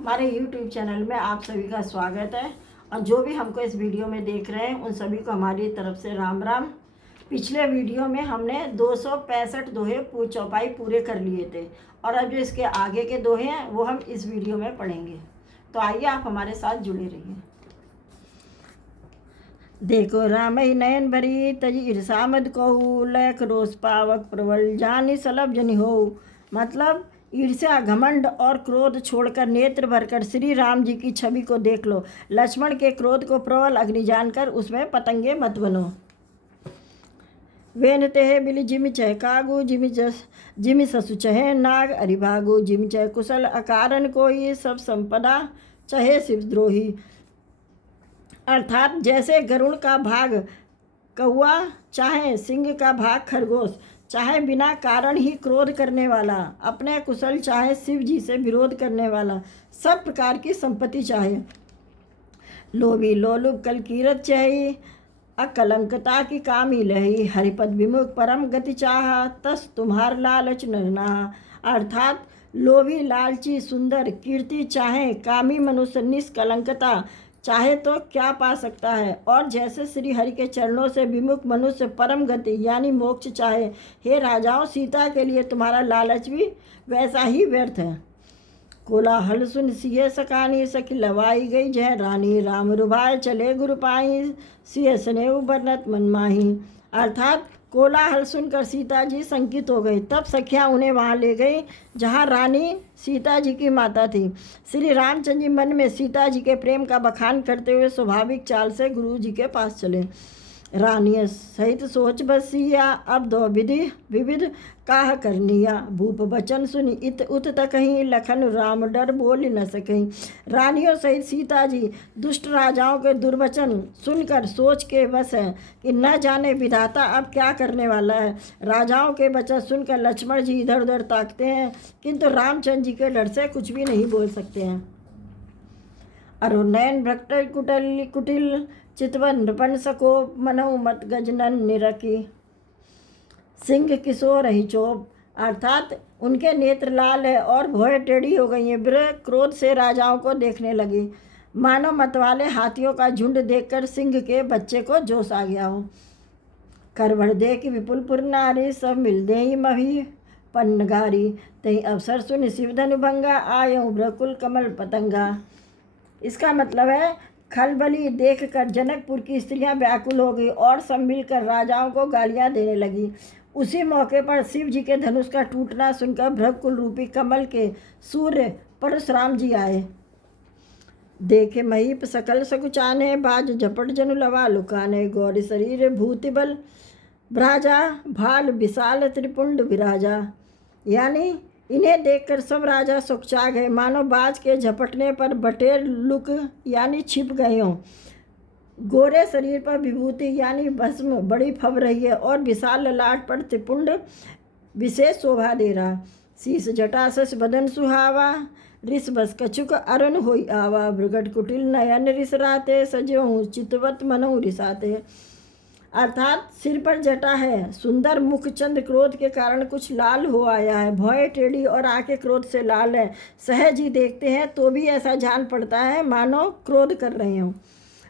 हमारे YouTube channel में आप सभी का स्वागत है। और जो भी हमको इस वीडियो में देख रहे हैं उन सभी को हमारी तरफ से राम राम। पिछले वीडियो में हमने 265 दोहे चौपाई पूरे कर लिए थे और अब जो इसके आगे के दोहे हैं वो हम इस वीडियो में पढ़ेंगे। तो आइए आप हमारे साथ जुड़े रहिए। देखो रामई नयन भरी तज ईर्षा मद कहू, लयक रोष पावक प्रबल जानि सलभ जनि हो। मतलब ईर्ष्या, घमंड और क्रोध छोड़कर नेत्र भरकर श्री राम जी की छवि को देख लो। लक्ष्मण के क्रोध को प्रबल अग्नि जानकर उसमें पतंगे मत बनो। वेन तेह बिल जिम चह कागू जिमि ससु चहे नाग अरिभागु जिम चह कुशल अकारण कोई सब संपदा चहे शिवद्रोही। अर्थात जैसे गरुड़ का भाग कौआ, चाहे सिंह का भाग खरगोश, चाहे बिना कारण ही क्रोध करने वाला, अपने कुशल चाहे शिव जी से विरोध करने वाला, सब प्रकार की संपत्ति चाहे, लोभी लोलुप कल कीरत चाही, अकलंकता की कामी लही, हरिपद विमुख परम गति चाहा, तस तुम्हार लालच नरना। अर्थात लोभी, लालची, सुंदर, कीर्ति चाहे, कामी मनुष्य निष्कलंकता चाहे तो क्या पा सकता है। और जैसे श्री हरि के चरणों से विमुख मनुष्य परम गति यानी मोक्ष चाहे, हे राजाओं सीता के लिए तुम्हारा लालच भी वैसा ही व्यर्थ है। कोलाहल सुन सिय सकानी सखी लवाई गई जय रानी, राम रुभाए चले गुरु पाई, सिय स्नेह बरनत मन माही। अर्थात कोलाहल सुनकर सीता जी शंकित हो गई। तब सखियाँ उन्हें वहाँ ले गई जहाँ रानी सीता जी की माता थी। श्री रामचंद्र जी मन में सीता जी के प्रेम का बखान करते हुए स्वाभाविक चाल से गुरु जी के पास चले। रानिय सहित सोच बसिया, अब दो विधि विविध काह करनिया, भूप बचन सुनी इत उत तकहीं, लखन राम डर बोल न सकहीं। रानियों सहित सीता जी दुष्ट राजाओं के दुर्वचन सुनकर सोच के बस हैं कि न जाने विधाता अब क्या करने वाला है। राजाओं के वचन सुनकर लक्ष्मण जी इधर उधर ताकते हैं किंतु रामचंद्र जी के डर से कुछ भी नहीं बोल सकते हैं। अरो नयन भ्रक्त कुटिल चितवन नृपन सकोप, मनऊ मत गजनन निरकी, सिंह किशोर ही चोप। अर्थात उनके नेत्र लाल है और भौहें टेढ़ी हो गई हैं। वह क्रोध से राजाओं को देखने लगी, मानो मतवाले हाथियों का झुंड देखकर सिंह के बच्चे को जोश आ गया हो। करवड़ दे कि विपुल पुर नारी, सब मिल दे ही मही पन्नगारी, तही अवसर सुन शिवधनु भंगा, आयऊ ब्रकुल कमल पतंगा। इसका मतलब है खलबली देखकर जनकपुर की स्त्रियां व्याकुल हो गई और सब मिलकर राजाओं को गालियां देने लगी। उसी मौके पर शिव जी के धनुष का टूटना सुनकर भ्रकुल रूपी कमल के सूर्य परशुराम जी आए। देखे महीप सकल सकुचाने, बाज झपट जनु लवा लुकाने, गौरी शरीर भूति बल भ्राजा, भाल विशाल त्रिपुंड विराजा। यानी इन्हें देखकर सब राजा सुकचा गए, मानो बाज के झपटने पर बटेर लुक यानी छिप गए हों। गोरे शरीर पर विभूति यानी भस्म बड़ी फब रही है और विशाल ललाट पर त्रिपुंड विशेष शोभा दे रहा। शीश जटा शश बदन सुहावा, रिस बस कछुक अरुण होई आवा, भृगट कुटिल नयन रिस राते, सजो चितवत मनऊ रिसाते। अर्थात सिर पर जटा है, सुंदर मुख चंद क्रोध के कारण कुछ लाल हो आया है, भौहें टेढ़ी और आंखें क्रोध से लाल है। सहज ही देखते हैं तो भी ऐसा जान पड़ता है मानो क्रोध कर रहे हों।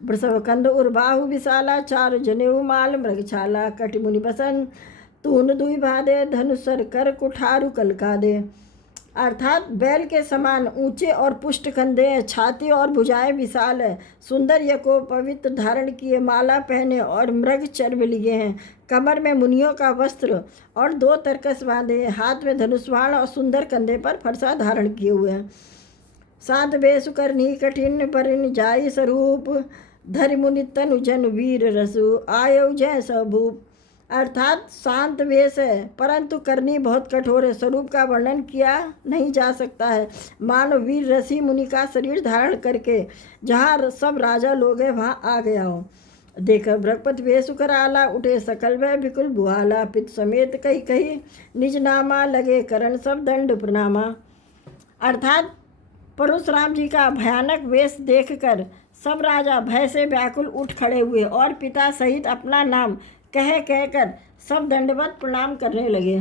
वृषभकंद उर्बाहु विशाला, चारु जनेऊ माल मृगछाला, कटिमुनि बसन तून दुई भादे, धनुसर कर कुठारु कलका दे। अर्थात बैल के समान ऊंचे और पुष्ट कंधे हैं, छाती और भुजाएं विशाल है, सुंदर यको पवित्र धारण किए, माला पहने और मृग चर्म लिए हैं, कमर में मुनियों का वस्त्र और 2 तरकस बांधे, हाथ में धनुष्वाण और सुंदर कंधे पर फरसा धारण किए हुए हैं। सात बेसु करनी कठिन परिन जाई स्वरूप, धरि मुनि तनु जन वीर रसु, आयु जय स्वभूप। अर्थात शांत वेश है परंतु करनी बहुत कठोर है, स्वरूप का वर्णन किया नहीं जा सकता है, मानो वीर ऋषि मुनि का शरीर धारण करके जहाँ सब राजा लोग हैं वहाँ आ गया हो। देखकर भ्रगपत वेश कराला, उठे सकल वह बिकुल बुहाला, पित समेत कही कही निज नामा, लगे करण सब दंड प्रणामा। अर्थात परशुराम जी का भयानक वेश देखकर सब राजा भय से व्याकुल उठ खड़े हुए और पिता सहित अपना नाम कहकर सब दंडवत प्रणाम करने लगे।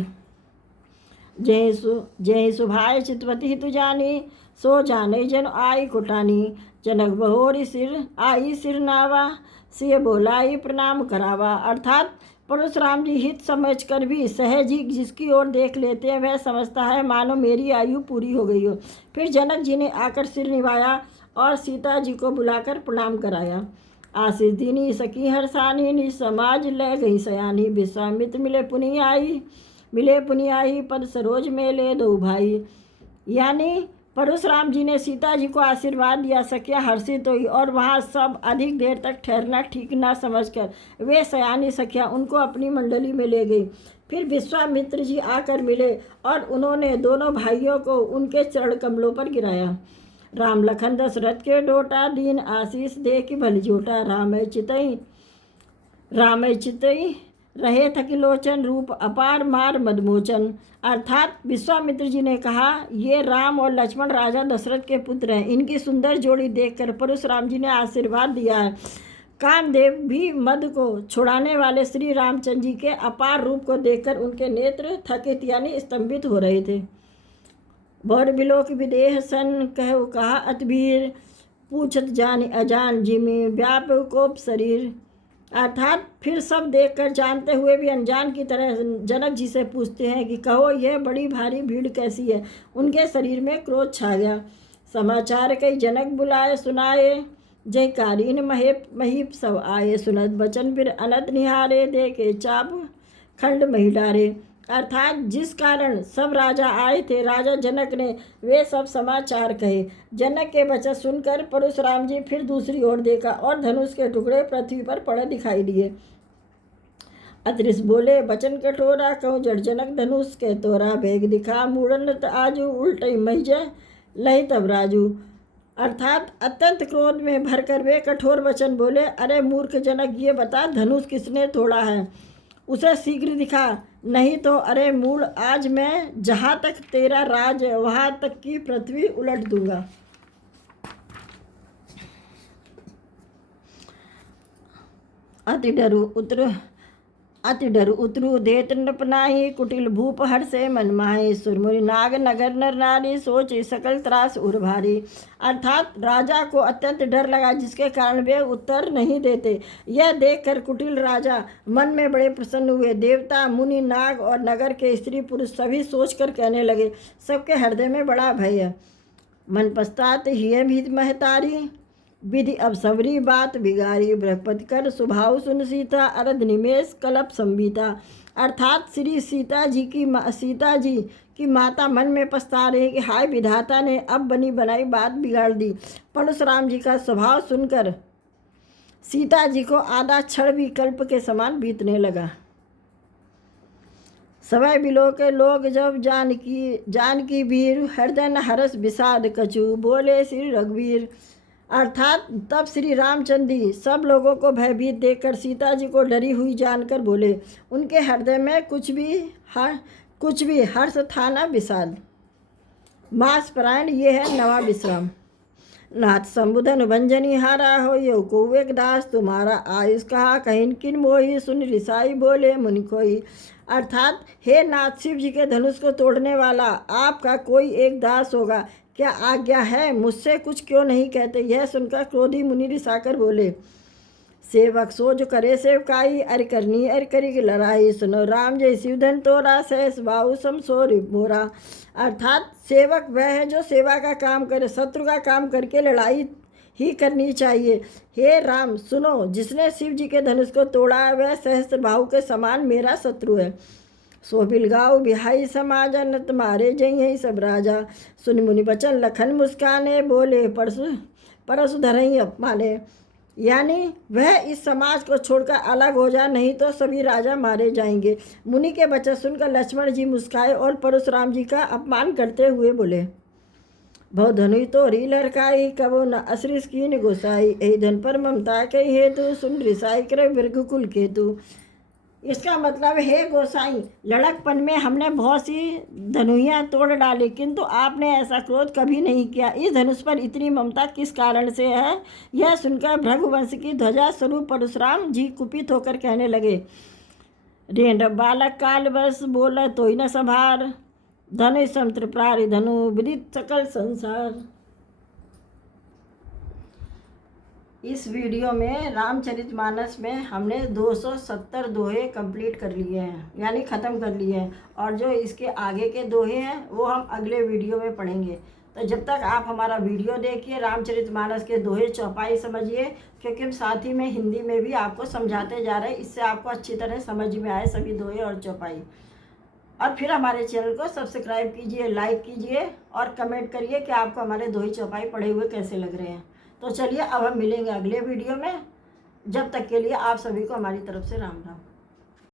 जय सुभाय चितवती हितु जानी, सो जाने जन आई कुटानी। जनक बहोरी सिर आई सिर नावा, सिय बोलाई प्रणाम करावा। अर्थात परशुराम जी हित समझकर भी सहज ही जिसकी ओर देख लेते हैं वह समझता है मानो मेरी आयु पूरी हो गई हो। फिर जनक जी ने आकर सिर निभाया और सीता जी को बुलाकर प्रणाम कराया। आशीष दीनी सकी हरसानी, नि समाज ले गई सयानी। विश्वामित्र मिले पुनि आई, पद सरोज मेले दो भाई। यानी परशुराम जी ने सीता जी को आशीर्वाद दिया। सखियाँ हर्षित हुई और वहाँ सब अधिक देर तक ठहरना ठीक ना समझकर वे सयानी सखियाँ उनको अपनी मंडली में ले गई। फिर विश्वामित्र जी आकर मिले और उन्होंने दोनों भाइयों को उनके चरण कमलों पर गिराया। राम लखन दशरथ के डोटा, दीन आशीष दे कि भली जोटा। राम चितई रहे थकी लोचन, रूप अपार मार मदमोचन। अर्थात विश्वामित्र जी ने कहा ये राम और लक्ष्मण राजा दशरथ के पुत्र हैं। इनकी सुंदर जोड़ी देखकर परशुराम जी ने आशीर्वाद दिया है। कामदेव भी मद को छुड़ाने वाले श्री रामचंद्र जी के अपार रूप को देखकर उनके नेत्र थकित यानी स्तंभित हो रहे थे। बौर बिलोक विदेह सन कहा अतबीर, पूछत जान अजान जिमे व्याप कोप शरीर। अर्थात फिर सब देखकर जानते हुए भी अनजान की तरह जनक जी से पूछते हैं कि कहो यह बड़ी भारी भीड़ कैसी है। उनके शरीर में क्रोध छा गया। समाचार कई जनक बुलाए सुनाए, जय कालीन महीप सब आए। सुनत बचन फिर अनत निहारे, देखे चाप खंड मही डारे। अर्थात जिस कारण सब राजा आए थे राजा जनक ने वे सब समाचार कहे। जनक के वचन सुनकर परशुराम जी फिर दूसरी ओर देखा और धनुष के टुकड़े पृथ्वी पर पड़े दिखाई दिए। अतृष बोले बचन कठोरा, कहूँ जड़ जनक धनुष के तोरा। भेग दिखा मूढ़न आजू, उल्टे महिजय लही तब राजू। अर्थात अत्यंत क्रोध में भरकर वे कठोर वचन बोले, अरे मूर्ख जनक ये बता धनुष किसने तोड़ा है, उसे शीघ्र दिखा, नहीं तो अरे मूढ़ आज मैं जहाँ तक तेरा राज है वहाँ तक की पृथ्वी उलट दूंगा। अति डरु उतरु देत नपनाही, कुटिल भूप हर से मन माही। सुरमुनि नाग नगर नर नारी, सोच सकल त्रास उर भारी। अर्थात राजा को अत्यंत डर लगा जिसके कारण वे उत्तर नहीं देते। यह देखकर कुटिल राजा मन में बड़े प्रसन्न हुए। देवता मुनि नाग और नगर के स्त्री पुरुष सभी सोचकर कहने लगे, सबके हृदय में बड़ा भय है। मन पश्चात हिय भीत महतारी, विधि अब सबरी बात बिगारी। बृहस्पति कर स्वभाव सुन सीता, अरध निमेष कलप संबीता। अर्थात श्री सीता जी की माता मन में पछता रही कि हाय विधाता ने अब बनी बनाई बात बिगाड़ दी। परशुराम जी का स्वभाव सुनकर सीता जी को आधा क्षण भी कल्प के समान बीतने लगा। सवै बिलो के लोग जब जानकी वीर, हृदय न हरस विषाद कछु, बोले श्री रघुवीर। अर्थात तब श्री रामचंद्र जी सब लोगों को भयभीत देखकर सीता जी को डरी हुई जानकर बोले। उनके हृदय में कुछ भी हर्ष था न विषाद। मास परायण ये है नवा विश्राम। नाथ संबुधन भंजनी हारा हो, यो को एक दास तुम्हारा। आयुष कहा कहिन किन मोही, सुन रिसाई बोले मुनि कोई। अर्थात हे नाथ शिव जी के धनुष को तोड़ने वाला, आपका कोई एक दास होगा, क्या आज्ञा है, मुझसे कुछ क्यों नहीं कहते। यह सुनकर क्रोधी मुनि रिसाकर बोले, सेवक सो जो करे सेवकाई, अर करनी अर करी की लड़ाई। सुनो राम जय शिवधन तोरा, सहस बाहु सम सो मोरा। अर्थात सेवक वह है जो सेवा का काम करे, शत्रु का काम करके लड़ाई ही करनी चाहिए। हे राम सुनो, जिसने शिव जी के धनुष को तोड़ा वह सहस्त्र बाहु के समान मेरा शत्रु है। सो बिलगाओ बिहाई समाजा, न तुम्हारे जय सब राजा। सुन मुनि बचन लखन मुस्काने, बोले परसु धरई अपमाने। यानी वह इस समाज को छोड़कर अलग हो जाए, नहीं तो सभी राजा मारे जाएंगे। मुनि के वचन सुनकर लक्ष्मण जी मुस्काए और परशुराम जी का अपमान करते हुए बोले, भव धनुई तो री लड़काई, कबो न अश्रिस की न गोसाई। यही धन पर ममता के हेतु, सुन रिसाई करे बिरगुकुल केतु। इसका मतलब है गोसाई, लड़कपन में हमने बहुत सी धनुइयाँ तोड़ डाली, किंतु आपने ऐसा क्रोध कभी नहीं किया। इस धनुष पर इतनी ममता किस कारण से है। यह सुनकर भृगुवंश की ध्वजा स्वरूप परशुराम जी कुपित होकर कहने लगे, रेंड बालक काल बस, बोला तो ही न संभार। धनु संत्र प्रारि धनु विदित सकल संसार। इस वीडियो में रामचरितमानस में हमने 270 दोहे कंप्लीट कर लिए हैं, यानी ख़त्म कर लिए हैं, और जो इसके आगे के दोहे हैं वो हम अगले वीडियो में पढ़ेंगे। तो जब तक आप हमारा वीडियो देखिए, रामचरितमानस के दोहे चौपाई समझिए, क्योंकि हम साथ ही में हिंदी में भी आपको समझाते जा रहे हैं, इससे आपको अच्छी तरह समझ में आए सभी दोहे और चौपाई। और फिर हमारे चैनल को सब्सक्राइब कीजिए, लाइक कीजिए और कमेंट करिए कि आपको हमारे दोहे चौपाई पढ़े हुए कैसे लग रहे हैं। तो चलिए अब हम मिलेंगे अगले वीडियो में। जब तक के लिए आप सभी को हमारी तरफ से राम राम।